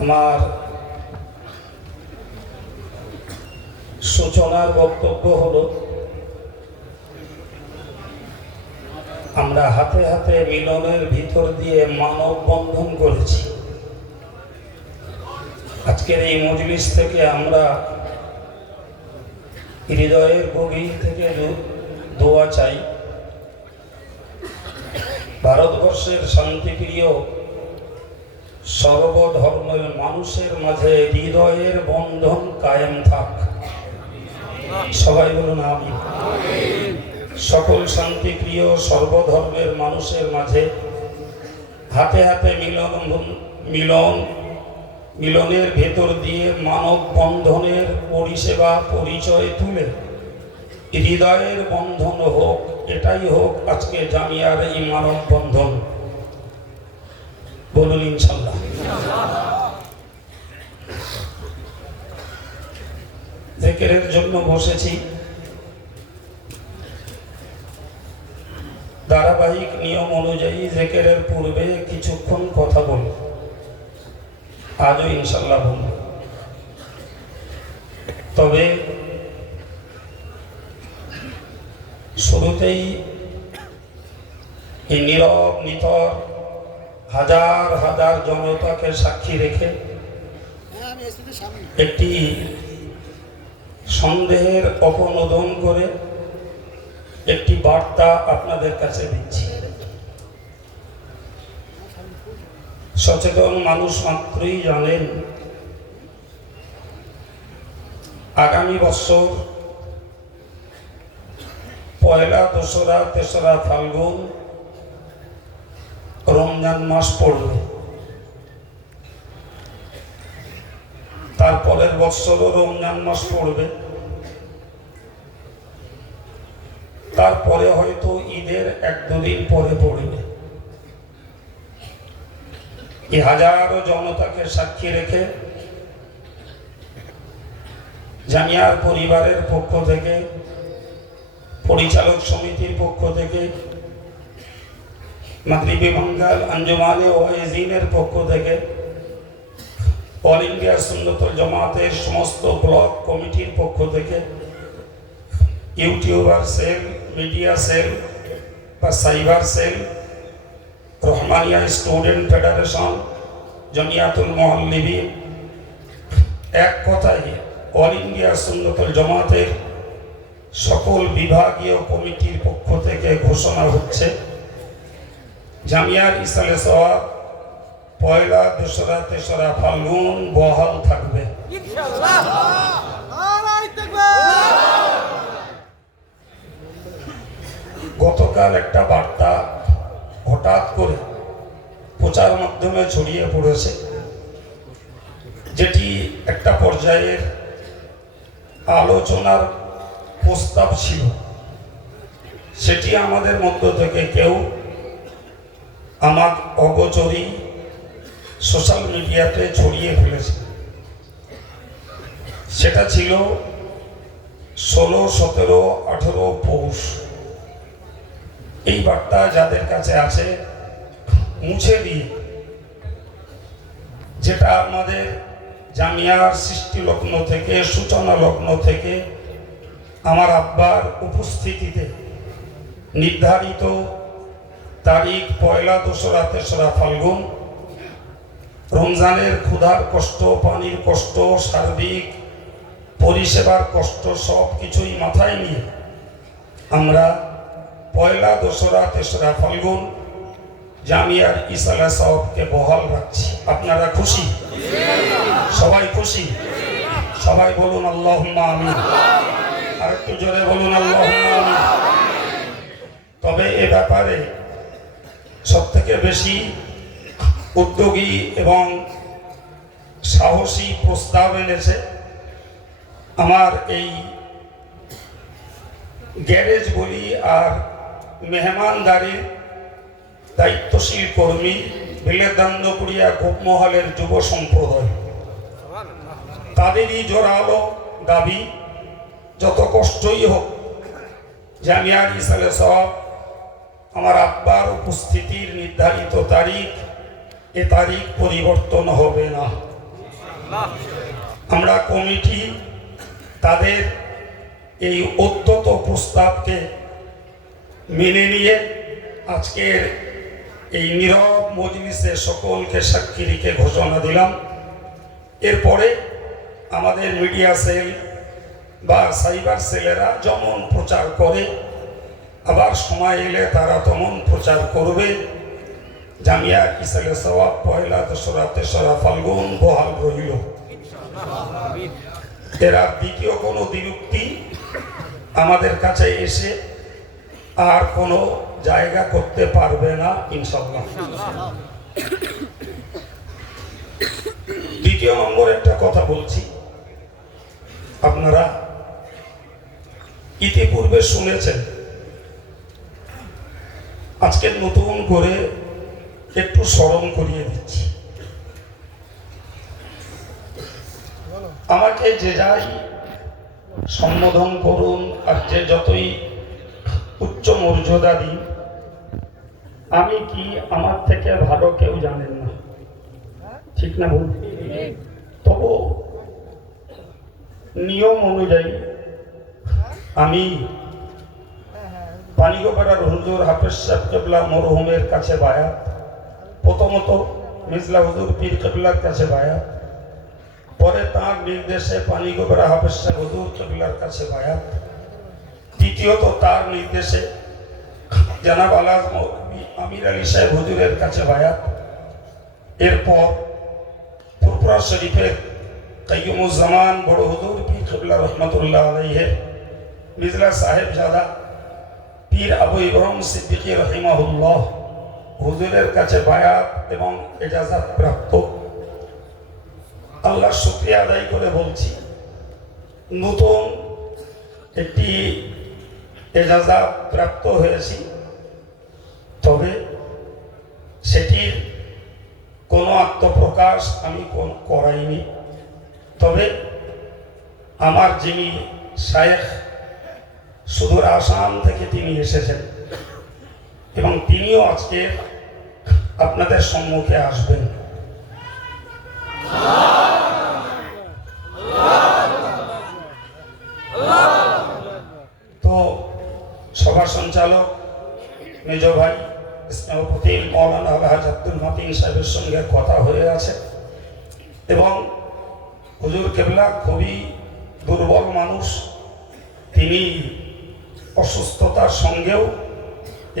আমার সূচনার বক্তব্য হলো, আমরা হাতে হাতে মিলনের ভিতর দিয়ে মানববন্ধন করেছি। আজকের এই মজলিস থেকে আমরা হৃদয়ের গভীর থেকে দোয়া চাই, ভারতবর্ষের শান্তিপ্রিয় সর্বধর্মের মানুষের মাঝে হৃদয়ের বন্ধন কায়েম থাক। সবাই বলুন আমিন। সকল শান্তিপ্রিয় সর্বধর্মের মানুষের মাঝে হাতে হাতে মিলনের ভেতর দিয়ে মানব বন্ধনের পরিষেবা পরিচয় তুলে হৃদয়ের বন্ধন হোক, এটাই হোক আজকে জামিয়ার এই মানব বন্ধন। বলুন ইনশাল্লাহ। জিকিরের জন্য বসেছি, ধারাবাহিক নিয়ম অনুযায়ী জিকিরের পূর্বে কিছুক্ষণ কথা বলব, আজও ইনশাল্লাহ বলব। তবে শুরুতেই এই নীরব নিতর হাজার হাজার জনতাকে সাক্ষী রেখে একটি সন্দেহের অপনোদন করে একটি বার্তা আপনাদের কাছে দিচ্ছি। সচেতন মানুষ মাত্রই জানেন, আগামী বছর পয়লা, দোসরা, তেসরা ফাল্গুন রমজান মাস পড়বে। তারপরের বছরও রমজান মাস পড়বে। তারপরে হয়তো ঈদের এক দুদিন পরে পড়বে। এই হাজারো জনতাকে সাক্ষী রেখে জামিয়ার পরিবারের পক্ষ থেকে, পরিচালক সমিতির পক্ষ থেকে, মাগরিবি বাঙ্গাল আঞ্জুমানে ওয়াইজিনের পক্ষ থেকে, অল ইন্ডিয়া সুন্নতুল জামাতের সমস্ত ব্লক কমিটির পক্ষ থেকে, ইউটিউবার সেল, মিডিয়া সেল বা cyber cell, Rahmania student federation, Jamiatul Muallimin, এক কথায় অল ইন্ডিয়া সুন্নতুল জামাতের সকল বিভাগীয় কমিটির পক্ষ থেকে ঘোষণা হচ্ছে, জামিয়ার ইসালে সওয়াব পয়লা, দোসরা, তেসরা ফাল্গুন বহাল থাকবে ইনশাআল্লাহ। গতকাল একটা বার্তা হঠাৎ করে প্রচার মাধ্যমে ছড়িয়ে পড়েছে, যেটি একটা পর্যায়ের আলোচনার প্রস্তাব ছিল। সেটি আমাদের মধ্য থেকে কেউ আমার অগোচরী সোশ্যাল মিডিয়াতে ছড়িয়ে ফেলেছে। সেটা ছিল 16, 17, 18 পৌষ। এই বার্তা যাদের কাছে আছে মুছে দিয়ে, যেটা আমাদের জামিয়ার সৃষ্টি লগ্ন থেকে, সূচনা লগ্ন থেকে আমার আব্বার উপস্থিতিতে নির্ধারিত তারিখ পয়লা, দোসরা, তেসরা ফাল্গুন, রমজানের ক্ষুধার কষ্ট, পানির কষ্ট, সার্বিক পরিষেবার কষ্ট সব কিছুই মাথায় নিয়ে আমরা পয়লা, দোসরা, তেসরা ফাল্গুন জামিয়ার ইসালে সওয়াবকে বহাল রাখছি। আপনারা খুশি? সবাই খুশি? সবাই বলুন আল্লাহুম্মা আমিন। আর একটু জোরে বলুন আল্লাহুম্মা আমিন। তবে এ ব্যাপারে সবথেকে বেশি উদ্যোগী এবং সাহসী প্রস্তাব এনেছে আমার এই গ্যারেজ বলি আর মেহমানদারির দায়িত্বশীল কর্মী বিলেদান্নপুরিয়া গোপমহলের যুব সম্প্রদায়। তাদেরই জোরালো দাবি, যত কষ্টই হোক জামিয়ার ইসালে সওয়াব আমার আব্বার উপস্থিতির নির্ধারিত তারিখ, এ তারিখ পরিবর্তন হবে না। আমরা কমিটি তাদের এই উদ্যত প্রস্তাবকে মেনে নিয়ে আজকের এই নীরব মজলিসে সকলকে সাক্ষী রেখে ঘোষণা দিলাম। এরপরে আমাদের মিডিয়া সেল বা সাইবার সেলেরা যেমন প্রচার করে, আবার সময় এলে তারা তেমন প্রচার করবে। জামিয়া ইসালে সওয়াব পয়লা দোসরা তেসরা ফাল্গুন বহাল রইল। এরা দ্বিতীয় কোনো বিরক্তি আমাদের কাছে এসে আর কোনো জায়গা করতে পারবে না ইনশাআল্লাহ। দ্বিতীয় নম্বর একটা কথা বলছি, আপনারা ইতিপূর্বে শুনেছেন, আজকে নতুন করে একটু স্মরণ করিয়ে দিচ্ছি। আমাকে যে যাই সম্বোধন করুন আর যে যতই উচ্চ মর্যাদা দিন, আমি কি আমার থেকে ভালো কেউ জানেন না, ঠিক না ভুল? তবু নিয়ম অনুযায়ী আমি পানিগোপাড়ার হুজুর হাফেজ সাহেব কেবলা মরহুমের কাছে বায়াত, প্রথমত মিজলা হুজুর পীর কেবলার কাছে বায়াত, পরে তাঁর নির্দেশে পানিগোপাড়া হাফেজ সাহেব হুজুর কেবলার কাছে বায়াত, দ্বিতীয়ত তার নির্দেশে জানাব আলাজ আমির আলী সাহেব হুজুরের কাছে বায়াত, এরপর ফুরফুরা শরীফের কাইয়ুমুজ্জামান বড় হুজুর পীর কেবলা রহমতুল্লাহ আলাইহির মিজলা সাহেবজাদা পীর আবু ইব্রাহিম সিদ্দিকী রহিমাহুল্লাহ হুজুরের কাছে বায়াত এবং এজাজত প্রাপ্ত। আল্লাহর শুকরিয়া আদায় করে বলছি, নতুন একটি এজাজত প্রাপ্ত হয়েছি, তবে সেটির কোনো আত্মপ্রকাশ আমি করাইনি। তবে আমার যিনি শায়েখ সুদূর আসাম থেকে তিনি এসেছেন এবং তিনিও আজকে আপনাদের সম্মুখে আসবেন। তো সভা সঞ্চালক মেজ ভাই স্নেহপতি মৌলানা আলহাজ আব্দুল মতিন সাহেবের সঙ্গে কথা হয়ে আছে এবং হুজুর কেবলা খুবই দুর্বল মানুষ, তিনি অসুস্থতার সঙ্গেও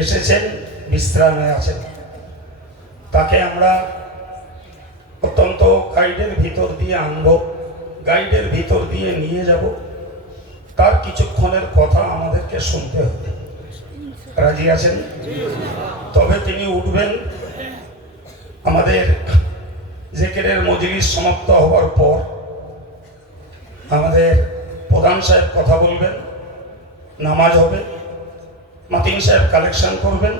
এসেছেন, বিশ্রামে আছেন। তাকে আমরা অত্যন্ত গাইডের ভিতর দিয়ে আনব, গাইডের ভিতর দিয়ে নিয়ে যাব। তার কিছুক্ষণের কথা আমাদেরকে শুনতে হবে। রাজি আছেন? তবে তিনি উঠবেন। আমাদের জিকিরের মজলিস সমাপ্ত হওয়ার পর আমাদের প্রধান সাহেব কথা বলবেন, নামাজ হবে, মাতিন সাহেব কালেকশন করবেন,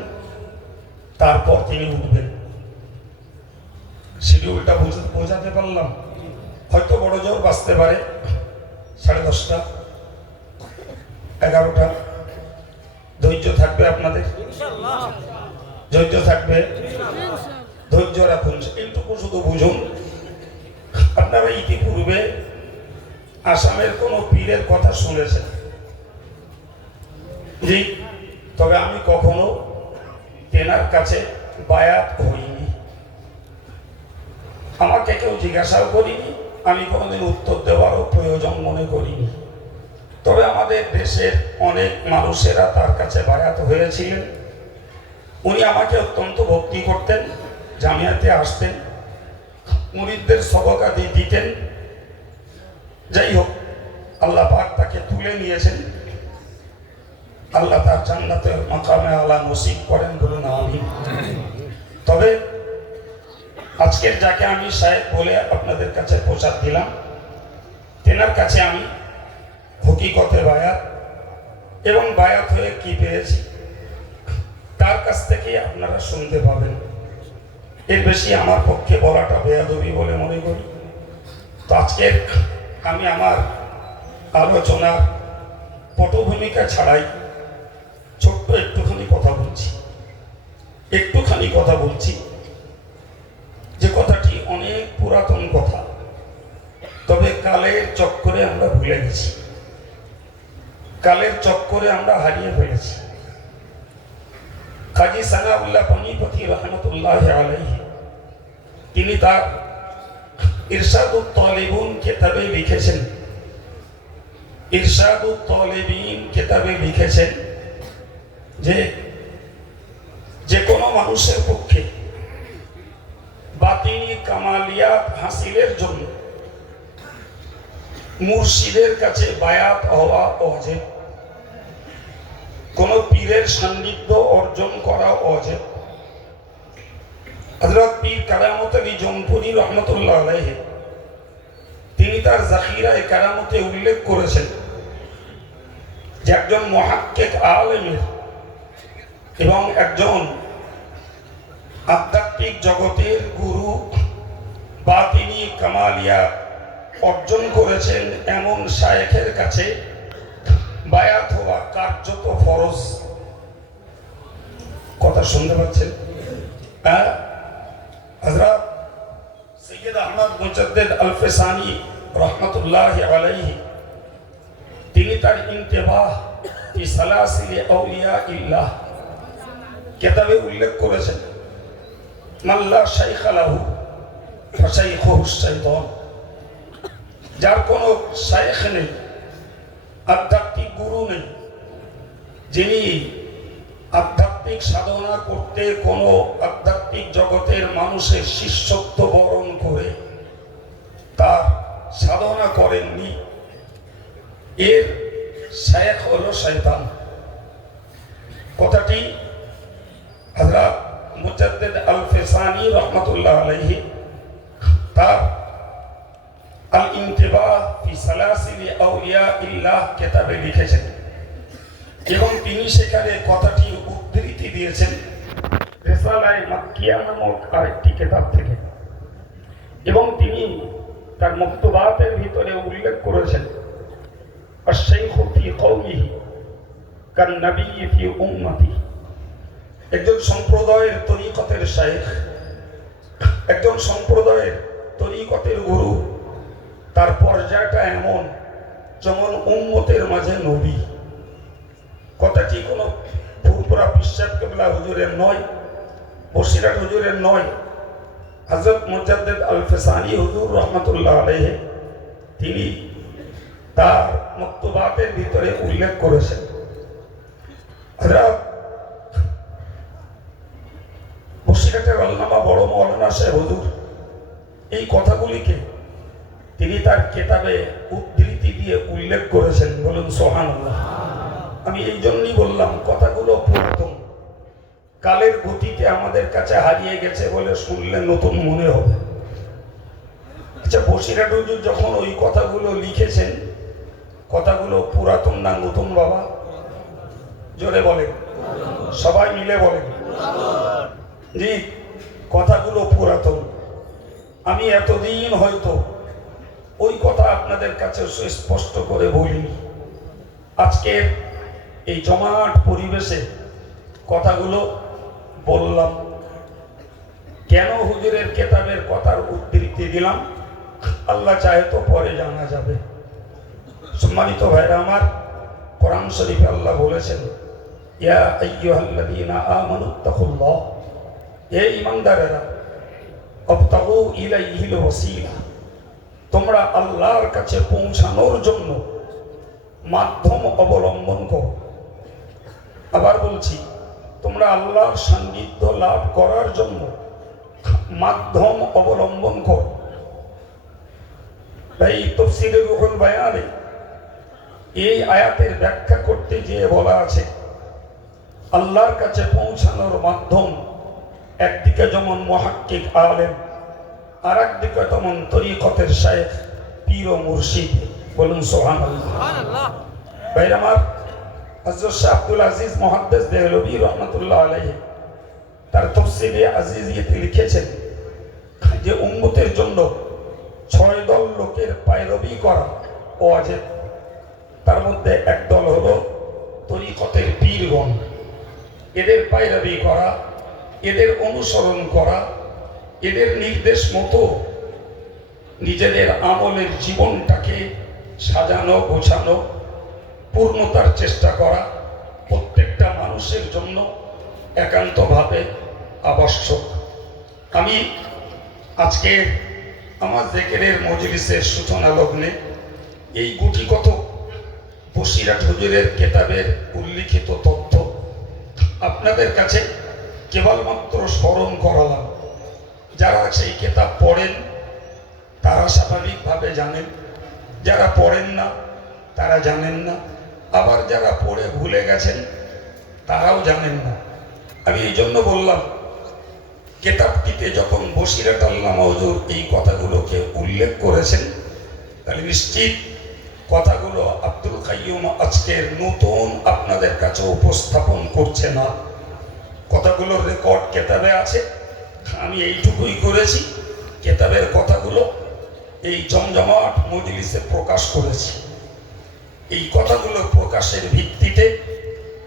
তারপর তিনি উঠবেন। শিডিউলটা বোঝাতে পারলাম? হয়তো বড় জোর বাঁচতে পারে 10:30, 11টা। ধৈর্য থাকবে আপনাদের, ধৈর্য থাকবে, ধৈর্য রাখুন। এইটুকু শুধু বুঝুন, আপনারা ইতিপূর্বে আসামের কোনো পীরের কথা শুনেছেন? জি, তবে আমি কখনো তেনার কাছে বায়াত হইনি, আমাকে কেউ জিজ্ঞাসাও করিনি, আমি কোনোদিন উত্তর দেওয়ারও প্রয়োজন মনে করিনি। তবে আমাদের দেশের অনেক মানুষেরা তার কাছে বায়াত হয়েছিলেন। উনি আমাকে অত্যন্ত ভক্তি করতেন, জামিয়াতে আসতেন, মুরিদদের সবকা দিতেন। যাই হোক, আল্লাহ পাক তাকে তুলে নিয়েছেন। আল্লাহ তার জান্নাতের মাকামে আলা নসিব করেন, বলুন আমিন। তবে আজকের যাকে আমি সাহেব বলে আপনাদের কাছে প্রচার দিলাম, তেনার কাছে আমি হকিকতে বায়াত এবং বায়াত হয়ে কি পেয়েছি তার কাছ থেকে আপনারা শুনতে পাবেন। এর বেশি আমার পক্ষে বলাটা বেয়াদবি বলে মনে করি। তো আজকে আমি আমার আলোচনার পটভূমিকা ছাড়াই ছোট্ট একটুখানি কথা বলছি, যে কথাটি অনেক পুরাতন কথা। কালের চক্করে আমরা ভুলে গেছি, কালের চক্করে আমরা হারিয়ে ফেলেছি। কাজী সানাউল্লাহ পানিপতি রহমতুল্লাহ আলাইহি তিনি তার ইরশাদুত তালিবুন কিতাবে লিখেছেন, ইরশাদুত তালিবিন কিতাবে লিখেছেন যে কোনো মানুষের পক্ষে বাতিনি কামালিয়াত হাসিলের জন্য মুর্শিদের কাছে বায়াত হওয়া ওয়াজিব, কোন পীরের সান্নিধ্য অর্জন করা ওয়াজিব। হযরত পীর কারামত আলী জৌনপুরি রহমতুল্লাহ আলাইহি তিনি তার জাখিরায়ে কারামতে উল্লেখ করেছেন যে একজন মুহাক্কিক আলেমের এবং একজন আধ্যাত্মিক জগতের গুরু বাতিনি কামালিয়াত অর্জন করেছেন এমন শায়েখের কাছে বায়াত হওয়া কার্যত ফরজ। কথা শুনতে পাচ্ছেন? হযরত সৈয়দ আহমদ মুজাদ্দিদ আল-ফিসানি রহমতুল্লাহ আলাইহি তিনি তার ইন্তেবাহ ফি সালাসিল আউলিয়া ইল্লাহ কিতাবে উল্লেখ করেছেন, মাল্লা শাইখ লাহু ফাশাইখুহু শাইতান, যার কোনো শাইখ নেই, আধ্যাত্মিক গুরু নেই, যিনি আধ্যাত্মিক সাধনা করতে কোনো আধ্যাত্মিক জগতের মানুষের শিষ্যত্ব বরণ করে তার সাধনা করেননি, এর শাইখ হলো শয়তান। কথাটি হযরত মুজাদ্দিদ আল-ফিসানি রহমতুল্লাহ আলাইহি তার আল ইন্তিবাহ ফি সালাসিল আউলিয়া ইল্লাহ কিতাবে লিখেছেন এবং তিনি সেখানে কথাটি উদ্ধৃতি দিয়েছেন রিসালায়ে মাক্কিয়া নামক আরেকটি কিতাব থেকে, এবং তিনি তার মক্তুবাতের ভিতরে উল্লেখ করেছেন আশ-শাইখু ফি কওমিহি কান নবী ফি উম্মতি, একজন সম্প্রদায়ের তরিকতের শাইখ, একজন সম্প্রদায়ের তরিকতের গুরু, তার পর্যায়টা এমন যেমন উম্মতের মাঝে নবী। কথাটি কোনো ফুরফুরা পিসাব কেবলা হুজুরের নয়, বসিরহাট হুজুরের নয়, হযরত মুজাদ্দিদ আল-ফিসানি হুজুর রহমতুল্লাহ আলাইহি তিনি তার মক্তুবাতের ভিতরে উল্লেখ করেছেন। হযরত বসিরহাটের আল্লামা বড় মাওলানা সাহেব হুজুর এই কথাগুলিকে তিনি তার কিতাবে উদ্ধৃতি দিয়ে উল্লেখ করেছেন, বলুন সুবহানাল্লাহ। আমি এই জন্যই বললাম কথাগুলো পুরাতন, কালের গতিতে আমাদের কাছে হারিয়ে গেছে বলে শুনলে নতুন মনে হবে। আচ্ছা, বসিরহাট হুজুর যখন ওই কথাগুলো লিখেছেন, কথাগুলো পুরাতন না নতুন বাবা? জোরে বলেন, সবাই মিলে বলেন। জি, কথাগুলো পুরাতন। আমি এতদিন হয়তো ওই কথা আপনাদের কাছে সুস্পষ্ট করে বলিনি। আজকের এই জমাট পরিবেশে কথাগুলো বললাম। কেন হুজুরের কেতাবের কথার উদ্ধৃতি দিলাম আল্লাহ চাহে তো পরে জানা যাবে। সম্মানিত ভাইরা আমার, কোরআন শরীফে আল্লাহ বলেছেন, ইয়া আইয়ুহাল্লাযীনা আমানুত্তাকুল্লাহ, হে ঈমানদারেরা, আবতাগু ইলাইহিল ওয়াসিলা, তোমরা আল্লাহর কাছে পৌঁছানোর জন্য মাধ্যম অবলম্বন করো। আবার বলছি, তোমরা আল্লাহর সান্নিধ্য লাভ করার জন্য মাধ্যম অবলম্বন করো। তাই তাফসীরে রুহুল বায়ানে এই আয়াতের ব্যাখ্যা করতে গিয়ে বলা আছে, আল্লাহর কাছে পৌঁছানোর মাধ্যম একদিকে যেমন মুহাক্কিক আলেম, আর একদিকে তেমন তরিকতের শাইখ, পীর ও মুর্শিদ। বলুন সুবহানাল্লাহ। ভাইরা আমার, হযরত শাহ আব্দুল আজিজ মুহাদ্দিস দেহলভী রহমাতুল্লাহ আলাইহি তার তাফসীরে আজিজিয়াতে লিখেছেন যে উম্মতের জন্য 6 দল লোকের পায়রবি করা ওয়াজিব। তার মধ্যে এক দল হলো তরিকতের পীরগণ, এদের পায়রবি করা, এদের অনুসরণ করা, এদের নির্দেশ মতো নিজেদের আমলের জীবনটাকে সাজানো গোছানো পূর্ণতার চেষ্টা করা প্রত্যেকটা মানুষের জন্য একান্তভাবে আবশ্যক। আমি আজকে আমার জিকিরের মজলিসের সূচনা লগ্নে এই গুটিকত বসিরহাট হুজুরের কেতাবের উল্লিখিত তথ্য আপনাদের কাছে কেবলমাত্র স্মরণ করালাম। যারা সেই কেতাব পড়েন তারা স্বাভাবিকভাবে জানেন, যারা পড়েন না তারা জানেন না, আবার যারা পড়ে ভুলে গেছেন তারাও জানেন না। আমি এই জন্য বললাম, কেতাবটিতে যখন বসিরহাট আল্লামা হুজুর এই কথাগুলোকে উল্লেখ করেছেন, তাহলে নিশ্চিত কথাগুলো আব্দুল কাইয়ুম আজকের নতুন আপনাদের কাছে উপস্থাপন করছে না। কথাগুলোর রেকর্ড কেতাবে আছে, আমি এইটুকুই করেছি, কেতাবের কথাগুলো এই জমজমাট মজলিসে প্রকাশ করেছি। এই কথাগুলো প্রকাশের ভিত্তিতে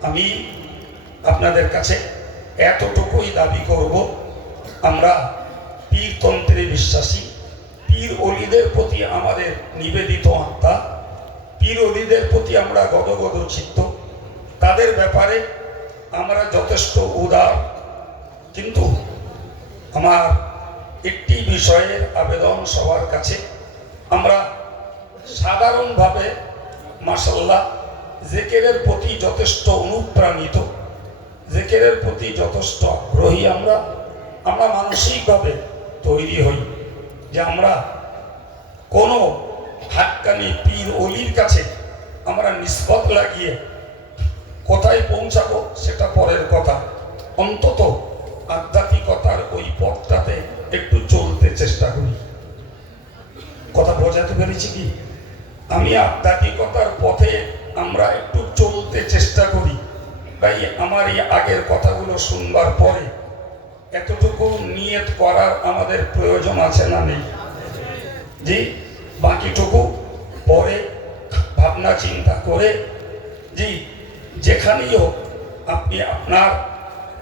আমি আপনাদের কাছে এতটুকুই দাবি করব, আমরা পীরতন্ত্রে বিশ্বাসী, পীর অলিদের প্রতি আমাদের নিবেদিত আত্মা, পীর অলিদের প্রতি আমরা গদগদ চিত্ত, তাদের ব্যাপারে আমরা যথেষ্ট উদার। কিন্তু আমার একটি বিষয়ের আবেদন সবার কাছে, আমরা সাধারণভাবে মাশাআল্লাহ জিকিরের প্রতি যথেষ্ট অনুপ্রাণিত, জিকিরের প্রতি যথেষ্ট আগ্রহী, আমরা মানসিকভাবে তৈরি হই যে আমরা কোনো হাক্কানি পীর অলির কাছে আমরা নিসবত লাগিয়ে কোথায় পৌঁছাবো সেটা পরের কথা, অন্তত আধ্যাত্মিকতার ওই পথটাতে একটু চলতে চেষ্টা করি। কথা বোঝাতে পেরেছি কি? আমি আধ্যাত্মিকতার পথে আমরা একটু চলতে চেষ্টা করি। তাই আমার এই আগের কথাগুলো শুনবার পরে এতটুকু নিয়ত করার আমাদের প্রয়োজন আছে না নেই? যে বাকিটুকু পরে ভাবনা চিন্তা করে যে যেখানেই হোক আপনি আপনার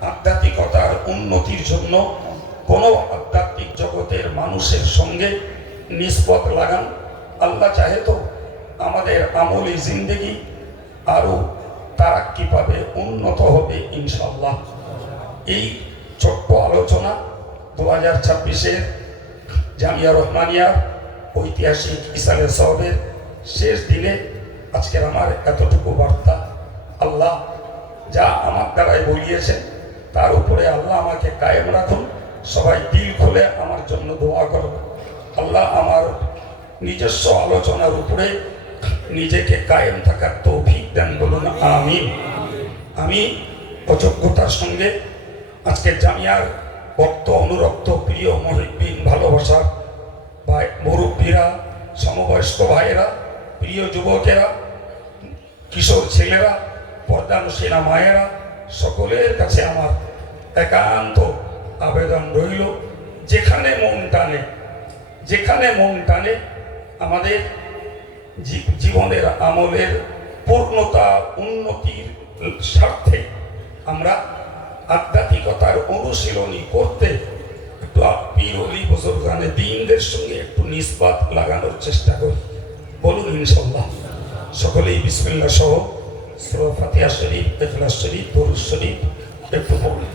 আধ্যাত্মিকতার উন্নতির জন্য কোনো আধ্যাত্মিক জগতের মানুষের সঙ্গে নিসবত লাগান। আল্লাহ চাহে তো আমাদের আমলি জিন্দেগি আরও তারাক্কি পাবে, উন্নত হবে ইনশাআল্লাহ। এই ছোট্ট আলোচনা 2026-এর জামিয়া রহমানিয়ার ঐতিহাসিক ইসালে সাহেবের শেষ দিনে আজকের আমার এতটুকু বার্তা। আল্লাহ যা আমার দ্বারাই বলিয়েছেন তার উপরে আল্লাহ আমাকে কায়েম রাখুন। সবাই দিল খুলে আমার জন্য দোয়া করুন। আল্লাহ আমার নিজস্ব আলোচনার উপরে নিজেকে কায়েম থাকার তৌফিক দেন, বলুন আমিন। আমি অযোগ্যতার সঙ্গে আজকে জামিয়ার ভক্ত অনুরক্ত প্রিয় মুহিব্বিন ভালোবাসার ভাই মুরব্বীরা, সমবয়স্ক ভাইয়েরা, প্রিয় যুবকেরা, কিশোর ছেলেরা, পর্দানুশীলা মায়েরা, সকলের কাছে আমার একান্ত আবেদন রইল, যেখানে মন টানে আমাদের জীবনের আমলের পূর্ণতা উন্নতির স্বার্থে আমরা আধ্যাত্মিকতার অনুশীলনী করতে একটু পীর ওলি বুজুর্গানে দ্বীনদের সঙ্গে একটু নিসবত লাগানোর চেষ্টা করি, বলুন ইনশাআল্লাহ। সকলেই বিসমিল্লাহ সহ সূরা ফাতিহা শরীফ, ইখলাস শরীফ, দরুদ শরীফ একটু পড়ুন।